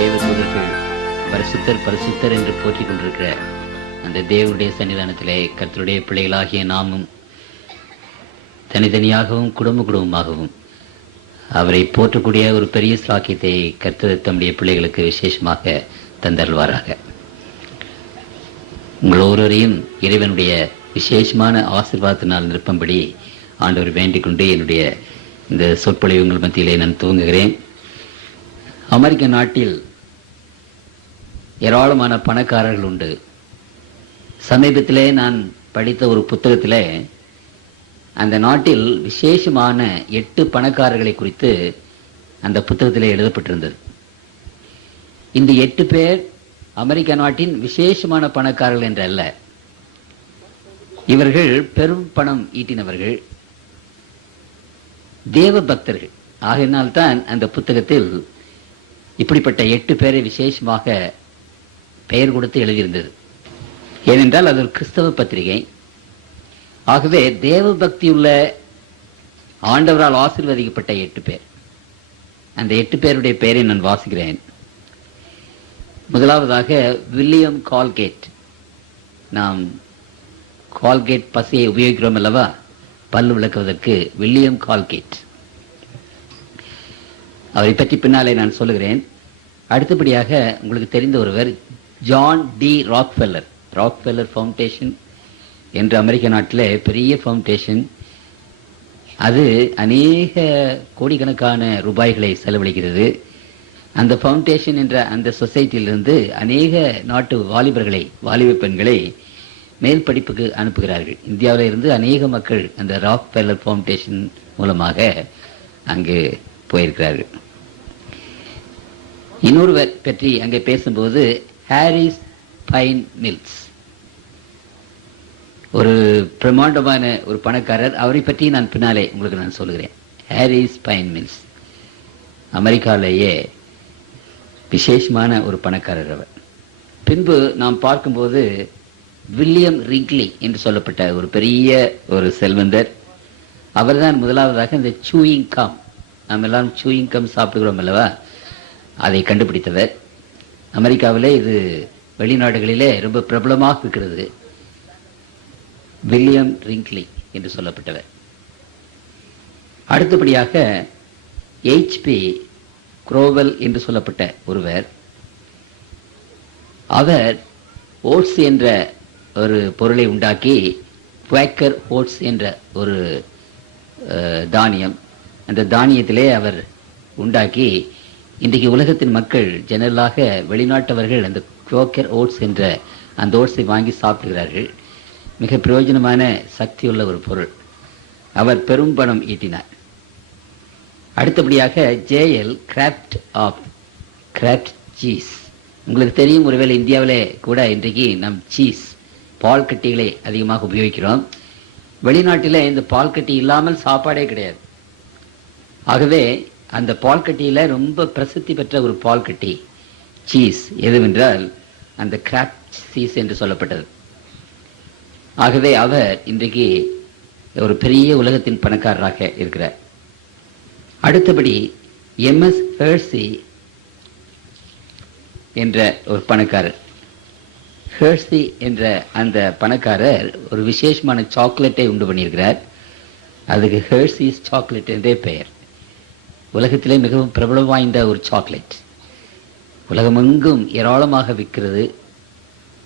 தேவதூதர்கள் பரிசுத்தர் பரிசுத்தர் என்று போற்றிக் கொண்டிருக்கிற அந்த தேவனுடைய சன்னிதானத்திலே கர்த்தருடைய பிள்ளைகளாகிய நாமும் தனித்தனியாகவும் குடும்பமாகவும் அவரை போற்றக்கூடிய ஒரு பெரிய சாக்கியத்தை கர்த்தர் தம்முடைய பிள்ளைகளுக்கு விசேஷமாக தந்தருள்வாராக. உங்கள் ஒருவரையும் இறைவனுடைய விசேஷமான ஆசீர்வாதத்தினால் நிரப்பும்படி ஆண்டவர் வேண்டிக் கொண்டு என்னுடைய இந்த சொற்பொழிவு உங்கள் மத்தியிலே நான் துவங்குகிறேன். அமெரிக்க நாட்டில் ஏராளமான பணக்காரர்கள் உண்டு. சமீபத்திலே நான் படித்த ஒரு புத்தகத்திலே அந்த நாட்டில் விசேஷமான 8 பணக்காரர்களை குறித்து அந்த புத்தகத்திலே எழுதப்பட்டிருந்தது. இந்த 8 பேர் அமெரிக்க நாட்டின் விசேஷமான பணக்காரர்கள் என்று அல்ல. இவர்கள் பெரும் பணம் ஈட்டினவர்கள், தேவ பக்தர்கள். ஆகையினால்தான் அந்த புத்தகத்தில் இப்படிப்பட்ட 8 பேரை விசேஷமாக பெயர் கொடுத்து எழுதியிருந்தது. ஏனென்றால் அது ஒரு கிறிஸ்தவ பத்திரிகை. ஆகவே தேவ பக்தியுள்ள ஆண்டவரால் ஆசீர்வதிக்கப்பட்ட 8 பேர். அந்த 8 பேருடைய பெயரை நான் வாசிக்கிறேன். முதலாவதாக வில்லியம் கால்கேட். நாம் கால்கேட் பசையை உபயோகிக்கிறோம் அல்லவா, பல்லு விளக்குவதற்கு. வில்லியம் கால்கேட், அவரை பற்றி பின்னாலே நான் சொல்லுகிறேன். அடுத்தபடியாக உங்களுக்கு தெரிந்த ஒருவர் John D Rockefeller. Rockefeller foundation என்று அமெரிக்க நாட்டில் பெரிய ஃபவுண்டேஷன். அது அநேக கோடிக்கணக்கான ரூபாய்களை செலவழிக்கிறது. அந்த ஃபவுண்டேஷன் என்ற அந்த சொசைட்டியிலிருந்து அநேக நாட்டு வாலிப பெண்களை மேல் படிப்புக்கு அனுப்புகிறார்கள். இந்தியாவில் இருந்து அநேக மக்கள் அந்த ராக்ஃபெல்லர் ஃபவுண்டேஷன் மூலமாக அங்கு போயிருக்கிறார்கள். இன்னொருவர் பற்றி அங்கே பேசும்போது ஹாரிஸ் பைன் மில்ஸ், ஒரு பிரமாண்டமான ஒரு பணக்காரர். அவரை பற்றி நான் பின்னாலே உங்களுக்கு நான் சொல்லுகிறேன். ஹாரிஸ் பைன் மில்ஸ் அமெரிக்காவிலேயே விசேஷமான ஒரு பணக்காரர் அவர். பின்பு நாம் பார்க்கும்போது வில்லியம் ரிங்க்லி என்று சொல்லப்பட்ட ஒரு பெரிய ஒரு செல்வந்தர். அவர்தான் முதலாவதாக இந்த சூயிங் கம், நாம் எல்லாரும் சூயிங் கம் சாப்பிடுகிறோம் அல்லவா, அதை கண்டுபிடித்தவர். அமெரிக்காவிலே இது வெளிநாடுகளிலே ரொம்ப பிரபலமாக இருக்கிறது. வில்லியம் ரிங்க்லி என்று சொல்லப்பட்டவர். அடுத்தபடியாக HP குரோவல் என்று சொல்லப்பட்ட ஒருவர். அவர் ஓட்ஸ் என்ற ஒரு பொருளை உண்டாக்கி, குவாக்கர் ஓட்ஸ் என்ற ஒரு தானியம், அந்த தானியத்திலே அவர் உண்டாக்கி இன்றைக்கு உலகத்தின் மக்கள் ஜெனரலாக வெளிநாட்டவர்கள் அந்த குவாக்கர் ஓட்ஸ் என்ற அந்த ஓட்ஸை வாங்கி சாப்பிடுகிறார்கள். மிக பிரயோஜனமான சக்தியுள்ள ஒரு பொருள். அவர் பெரும் பணம் ஈட்டினார். அடுத்தபடியாக JL கிராஃப்ட் சீஸ். உங்களுக்கு தெரியும், ஒருவேளை இந்தியாவிலே கூட இன்றைக்கு நம் சீஸ் பால் கட்டிகளை அதிகமாக உபயோகிக்கிறோம். வெளிநாட்டில் இந்த பால் கட்டி இல்லாமல் சாப்பாடே கிடையாது. ஆகவே அந்த பால் கட்டியில் ரொம்ப பிரசித்தி பெற்ற ஒரு பால் கட்டி சீஸ் எதுவென்றால் அந்த கிராஃப்ட் சீஸ் என்று சொல்லப்பட்டது. ஆகவே அவர் இன்றைக்கு ஒரு பெரிய உலகத்தின் பணக்காரராக இருக்கிறார். அடுத்தபடி MS ஹெர்சி என்ற ஒரு பணக்காரர். ஹெர்சி என்ற அந்த பணக்காரர் ஒரு விசேஷமான சாக்லேட்டை உண்டு பண்ணியிருக்கிறார். அதுக்கு ஹெர்சிஸ் சாக்லேட் என்றே பெயர். உலகத்திலே மிகவும் பிரபலம் வாய்ந்த ஒரு சாக்லேட். உலகமெங்கும் ஏராளமாக விற்கிறது.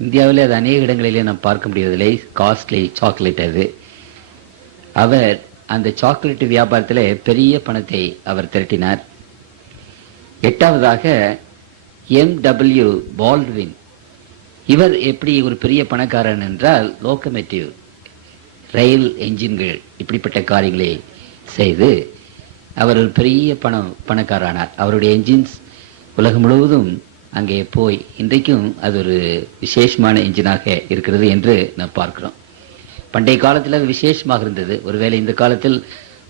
இந்தியாவில் அது அநேக இடங்களிலே நாம் பார்க்க முடிவதில்லை. காஸ்ட்லி சாக்லேட் அது. அவர் அந்த சாக்லேட் வியாபாரத்தில் பெரிய பணத்தை அவர் திரட்டினார். 8வதாக MW பால்ட்வின். இவர் எப்படி ஒரு பெரிய பணக்காரன் என்றால், லோக்கோமோட்டிவ், ரயில் என்ஜின்கள், இப்படிப்பட்ட காரியங்களை செய்து அவர் ஒரு பெரிய பணக்காரனார். அவருடைய என்ஜின்ஸ் உலகம் முழுவதும் அங்கே போய் இன்றைக்கும் அது ஒரு விசேஷமான என்ஜினாக இருக்கிறது என்று நாம் பார்க்கிறோம். பண்டைய காலத்தில் அது விசேஷமாக இருந்தது. ஒருவேளை இந்த காலத்தில்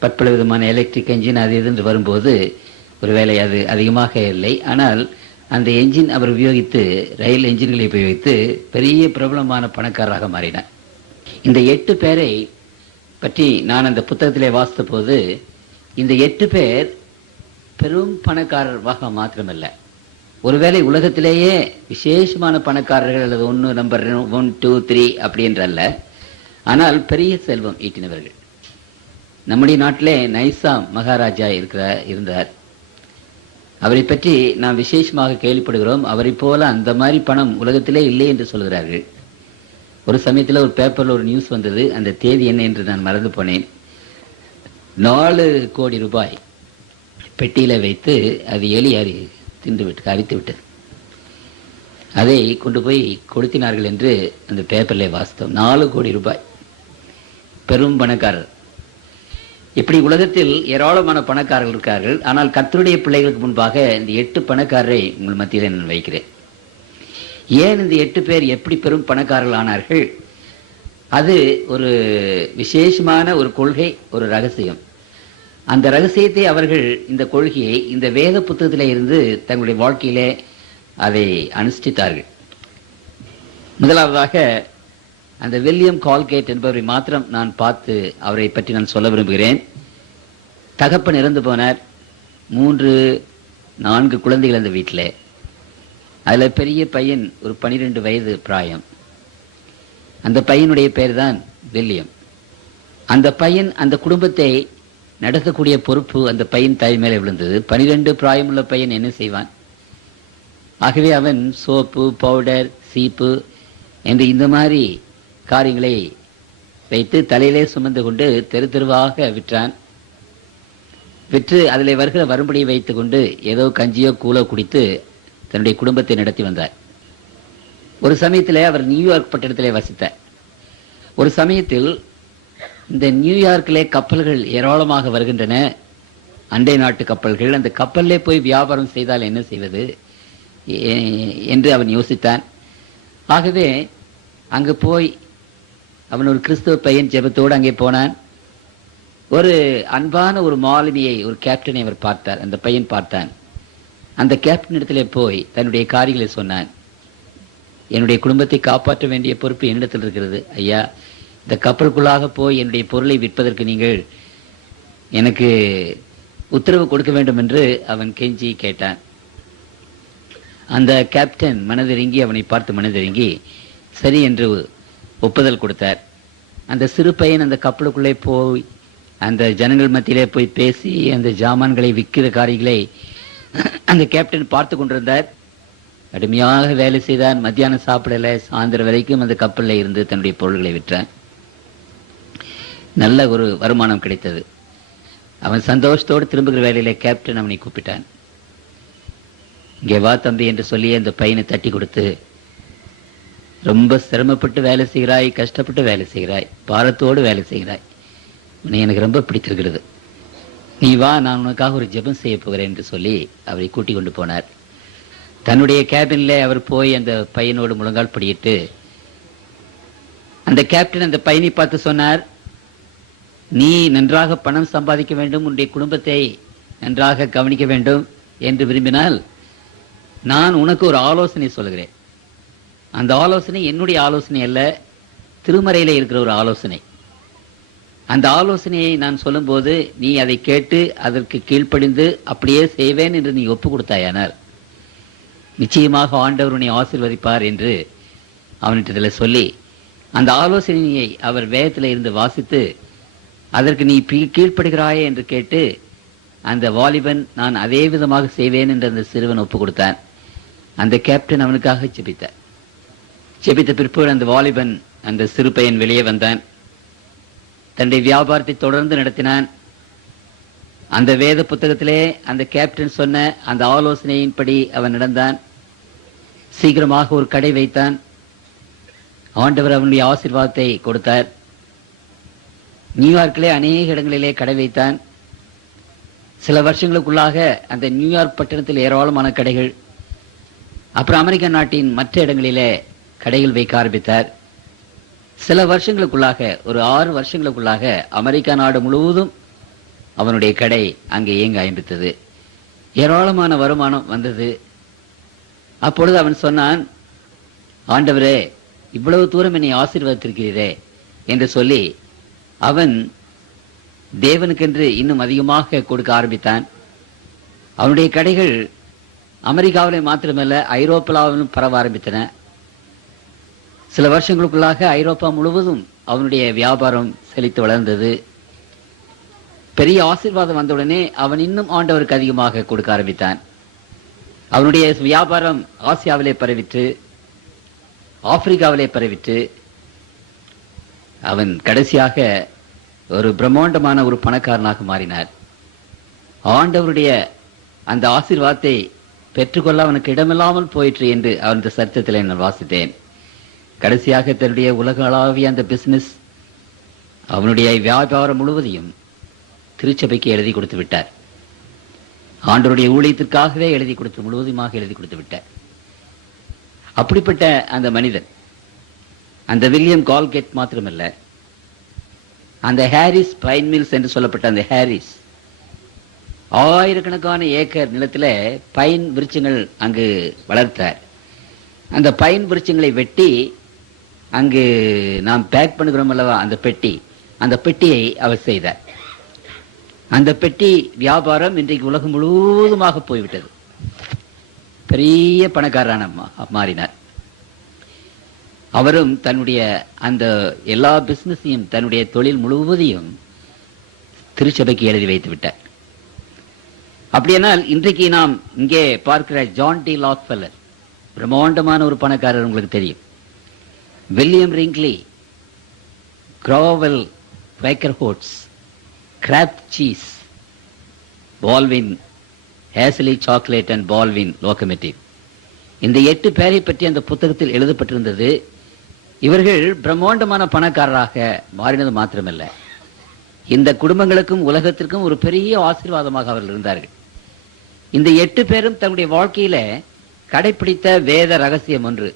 பற்பல விதமான எலக்ட்ரிக் என்ஜின் அது இது என்று வரும்போது ஒருவேளை அது அதிகமாக இல்லை. ஆனால் அந்த என்ஜின் அவர் உபயோகித்து, ரயில் என்ஜின்களை உபயோகித்து பெரிய பிரபலமான பணக்காரராக மாறினார். இந்த 8 பேரை பற்றி நான் அந்த புத்தகத்திலே வாசித்த போது, இந்த 8 பேர் பெரும் பணக்காரராக மாத்திரமல்ல, ஒருவேளை உலகத்திலேயே விசேஷமான பணக்காரர்கள் அல்லது ஒன்று நம்பர் 1, 2, 3 அப்படி என்றல்ல, ஆனால் பெரிய செல்வம் ஈட்டினவர்கள். நம்முடைய நாட்டிலே நைசாம் மகாராஜா இருந்தார். அவரை பற்றி நாம் விசேஷமாக கேள்விப்படுகிறோம். அவரை போல அந்த மாதிரி பணம் உலகத்திலே இல்லை என்று சொல்கிறார்கள். ஒரு சமயத்தில் ஒரு பேப்பரில் ஒரு நியூஸ் வந்தது. அந்த தேதி என்ன என்று நான் மறந்து போனேன். 4 கோடி ரூபாய் பெட்டியில வைத்து அது எலி அரித்து விட்டது. அதை கொண்டு போய் கொளுத்தினார்கள் என்று அந்த பேப்பரில் வாசித்தோம். 4 கோடி ரூபாய். பெரும் பணக்காரர். இப்படி உலகத்தில் ஏராளமான பணக்காரர்கள் இருக்கார்கள். ஆனால் கர்த்தருடைய பிள்ளைகளுக்கு முன்பாக இந்த 8 பணக்காரரை உங்கள் மத்தியில் நான் வைக்கிறேன். ஏன் இந்த 8 பேர் எப்படி பெரும் பணக்காரர்கள் ஆனார்கள்? அது ஒரு விசேஷமான ஒரு கொள்கை, ஒரு ரகசியம். அந்த ரகசியத்தை அவர்கள், இந்த கொள்கையை இந்த வேத புத்தகத்திலே இருந்து தங்களுடைய வாழ்க்கையிலே அதை அனுஷ்டித்தார்கள். முதலாவதாக அந்த வில்லியம் கால்கேட் என்பவரை மாத்திரம் நான் பார்த்து அவரை பற்றி நான் சொல்ல விரும்புகிறேன். தகப்பன் இறந்து போனார். 3-4 குழந்தைகள் அந்த வீட்டில். அதில் பெரிய பையன் ஒரு 12 வயது பிராயம். அந்த பையனுடைய பெயர் தான் வில்லியம். அந்த பையன் அந்த குடும்பத்தை நடத்தக்கூடிய பொறுப்பு அந்த பையன் தாய் மேலே விழுந்தது. 12 பிராயமுள்ள பையன் என்ன செய்வான்? ஆகவே அவன் சோப்பு, பவுடர், சீப்பு என்று இந்த மாதிரி காரியங்களை வைத்து தலையிலே சுமந்து கொண்டு தெரு தெருவாக விற்றான். விற்று அதில் வருகிற வரும்படியை வைத்து கொண்டு ஏதோ கஞ்சியோ கூலோ குடித்து தன்னுடைய குடும்பத்தை நடத்தி வந்தார். ஒரு சமயத்தில் அவர் நியூயார்க் பட்டணத்திலே வசித்தார். ஒரு சமயத்தில் இந்த நியூயார்க்கிலே கப்பல்கள் ஏராளமாக வருகின்றன, அண்டை நாட்டு கப்பல்கள். அந்த கப்பல்லே போய் வியாபாரம் செய்தால் என்ன செய்வது என்று அவன் யோசித்தான். ஆகவே அங்கு போய் அவன் ஒரு கிறிஸ்துவ பையன் ஜெபத்தோடு அங்கே போனான். ஒரு அன்பான ஒரு மாலுமியை, ஒரு கேப்டனை அவர் பார்த்தார். அந்த பையன் பார்த்தான். அந்த கேப்டன் இடத்திலே போய் தன்னுடைய காரியங்களை சொன்னான். என்னுடைய குடும்பத்தை காப்பாற்ற வேண்டிய பொறுப்பு என்னிடத்தில் இருக்கிறது ஐயா. இந்த கப்பலுக்குள்ளாக போய் என்னுடைய பொருளை விற்பதற்கு நீங்கள் எனக்கு உத்தரவு கொடுக்க வேண்டும் என்று அவன் கெஞ்சி கேட்டான். அந்த கேப்டன் மனதிறங்கி, அவனை பார்த்து மனதிறங்கி சரி என்று ஒப்புதல் கொடுத்தார். அந்த சிறு பையன் அந்த கப்பலுக்குள்ளே போய் அந்த ஜனங்கள் மத்தியிலே போய் பேசி அந்த ஜாமான்களை விற்கிற காரியங்களை அந்த கேப்டன் பார்த்து கொண்டிருந்தார். கடுமையாக வேலை செய்தான். மத்தியானம் சாப்பிடல, சாயந்தரம் வரைக்கும் அந்த கப்பலில் இருந்து தன்னுடைய பொருள்களை விற்றான். நல்ல ஒரு வருமானம் கிடைத்தது. அவன் சந்தோஷத்தோடு திரும்புகிற வேலையில கேப்டன் அவனை கூப்பிட்டான். இங்கே வா தம்பி என்று சொல்லி அந்த பையனை தட்டி கொடுத்து, ரொம்ப சிரமப்பட்டு வேலை செய்கிறாய், கஷ்டப்பட்டு வேலை செய்கிறாய், பாரத்தோடு வேலை செய்கிறாய், உன்னை எனக்கு ரொம்ப பிடித்திருக்கிறது, நீ வா, நான் உனக்காக ஒரு ஜெபம் செய்ய போகிறேன் என்று சொல்லி அவரை கூட்டிக் கொண்டு போனார். தன்னுடைய கேபின்ல அவர் போய் அந்த பையனோடு முழங்கால் படியிட்டு, அந்த கேப்டன் அந்த பையனை பார்த்து சொன்னார், நீ நன்றாக பணம் சம்பாதிக்க வேண்டும், உன்னுடைய குடும்பத்தை நன்றாக கவனிக்க வேண்டும் என்று விரும்பினால் நான் உனக்கு ஒரு ஆலோசனை சொல்கிறேன். அந்த ஆலோசனை என்னுடைய ஆலோசனை அல்ல, திருமறையில இருக்கிற ஒரு ஆலோசனை. அந்த ஆலோசனையை நான் சொல்லும்போது நீ அதை கேட்டு அதற்கு கீழ்ப்படிந்து அப்படியே செய்வேன் என்று நீ ஒப்பு கொடுத்தாயானால் நிச்சயமாக ஆண்டவர் உன்னை ஆசீர்வதிப்பார் என்று அவனிடத்தில் சொல்லி, அந்த ஆலோசனையை அவர் வேதத்தில் இருந்து வாசித்து அதற்கு நீ கீழ்ப்படுகிறாயே என்று கேட்டு அந்த வாலிபன் நான் அதே விதமாக செய்வேன் என்று அந்த சிறுவன் ஒப்பு கொடுத்தான். அந்த கேப்டன் அவனுக்காக ஜெபித்தார். ஜெபித்த பிற்போது அந்த வாலிபன், அந்த சிறு பையன் வெளியே வந்தான். தன்னுடைய வியாபாரத்தை தொடர்ந்து நடத்தினான். அந்த வேத புத்தகத்திலே அந்த கேப்டன் சொன்ன அந்த ஆலோசனையின்படி அவன் நடந்தான். சீக்கிரமாக ஒரு கடை வைத்தான். ஆண்டவர் அவனுடைய ஆசீர்வாதத்தை கொடுத்தார். நியூயார்க்கிலே அநேக இடங்களிலே கடை வைத்தான். சில வருஷங்களுக்குள்ளாக அந்த நியூயார்க் பட்டணத்தில் ஏராளமான கடைகள், அப்புறம் அமெரிக்க நாட்டின் மற்ற இடங்களிலே கடைகள் வைக்க ஆரம்பித்தார். சில வருஷங்களுக்குள்ளாக, ஒரு 6 வருஷங்களுக்குள்ளாக அமெரிக்கா நாடு முழுவதும் அவனுடைய கடை அங்கே இயங்க ஆரம்பித்தது. ஏராளமான வருமானம் வந்தது. அப்பொழுது அவன் சொன்னான், ஆண்டவரே, இவ்வளவு தூரம் என்னை ஆசீர்வதித்திருக்கிறீரே என்று சொல்லி அவன் தேவனுக்கென்று இன்னும் அதிகமாக கொடுக்க ஆரம்பித்தான். அவனுடைய கடைகள் அமெரிக்காவிலே மாத்திரமல்ல ஐரோப்பாவிலும் பரவ ஆரம்பித்தன. சில வருஷங்களுக்குள்ளாக ஐரோப்பா முழுவதும் அவனுடைய வியாபாரம் செழித்து வளர்ந்தது. பெரிய ஆசீர்வாதம் வந்தவுடனே அவன் இன்னும் ஆண்டவருக்கு அதிகமாக கொடுக்க ஆரம்பித்தான். அவனுடைய வியாபாரம் ஆசியாவிலே பரவிற்று, ஆப்பிரிக்காவிலே பரவிற்று. அவன் கடைசியாக ஒரு பிரம்மாண்டமான ஒரு பணக்காரனாக மாறினார். ஆண்டவருடைய அந்த ஆசீர்வாதத்தை பெற்றுக்கொள்ள அவனுக்கு இடமில்லாமல் போயிற்று என்று அந்த சரித்திரத்தில் நான் வாசித்தேன். கடைசியாக தன்னுடைய உலகளாவிய அந்த பிசினஸ், அவனுடைய வியாபாரம் முழுவதையும் திருச்சபைக்கு எழுதி கொடுத்து விட்டார். ஆண்டவருடைய ஊழியத்திற்காகவே எழுதி கொடுத்து முழுவதுமாக எழுதி கொடுத்து விட்டார். அப்படிப்பட்ட அந்த மனிதன், அந்த வில்லியம் கால்கெட் மாத்திரமல்ல, அந்த ஹாரிஸ் பைன் மில்ஸ் என்று சொல்லப்பட்ட அந்த ஹாரிஸ் ஆயிரக்கணக்கான ஏக்கர் நிலத்தில் பைன் விருட்சங்கள் அங்கு வளர்த்தார். அந்த பைன் விருட்சங்களை வெட்டி அங்கு நாம் பேக் பண்ணுகிறோம் அல்லவா, அந்த பெட்டியை அவர் செய்தார். அந்த பெட்டி வியாபாரம் இன்றைக்கு உலகம் முழுவதுமாக போய்விட்டது. பெரிய பணக்காரரான மாறினார். அவரும் தன்னுடைய அந்த எல்லா பிசினஸையும், தன்னுடைய தொழில் முழுவதையும் திருச்சபைக்கு எழுதி வைத்து விட்டார். அப்படியானால் இன்றைக்கு நாம் இங்கே பார்க்கிற ஜான் டி லாக்ஃபெல்லர் பிரம்மாண்டமான ஒரு பணக்காரர், உங்களுக்கு தெரியும். வில்லியம் ரிங்க்லி, கிராவெல் வைக்கர்ஹோட்ஸ், கிராப்ட் சீஸ், பால்வின் ஹேசலி சாக்லேட் அண்ட் பால்வின் லோகோமோட்டிவ், இந்த 8 பேரை பற்றி அந்த புத்தகத்தில் எழுதப்பட்டிருந்தது. இவர்கள் பிரம்மாண்டமான பணக்காரராக மாறினது மாத்திரமல்ல, இந்த குடும்பங்களுக்கும் உலகத்திற்கும் ஒரு பெரிய ஆசீர்வாதமாக அவர்கள் இருந்தார்கள். இந்த 8 பேரும் தங்களுடைய வாழ்க்கையில கடைபிடித்த வேத ரகசியம் ஒன்று,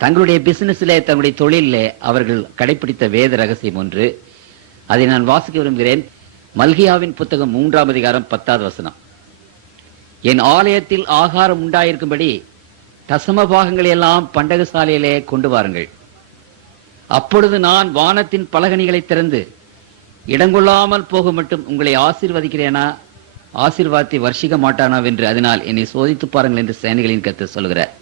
தங்களுடைய பிசினஸிலே, தங்களுடைய தொழிலே அவர்கள் கடைபிடித்த வேத ரகசியம் ஒன்று. அதை நான் வாசிக்க விரும்புகிறேன். மல்கியாவின் புத்தகம் 3ஆம் அதிகாரம் 10வது வசனம். என் ஆலயத்தில் ஆகாரம் உண்டாயிருக்கும்படி தசம பாகங்களை எல்லாம் பண்டகசாலையிலே கொண்டு வாருங்கள். அப்பொழுது நான் வானத்தின் பலகணிகளை திறந்து இடங்கொள்ளாமல் போக மட்டும் உங்களை ஆசீர்வதிக்கிறேனா, ஆசீர்வாதத்தை வர்ஷிக்க மாட்டானா என்று அதனால் என்னை சோதித்து பாருங்கள் என்று சேனைகளின் கர்த்தர் சொல்கிறார்.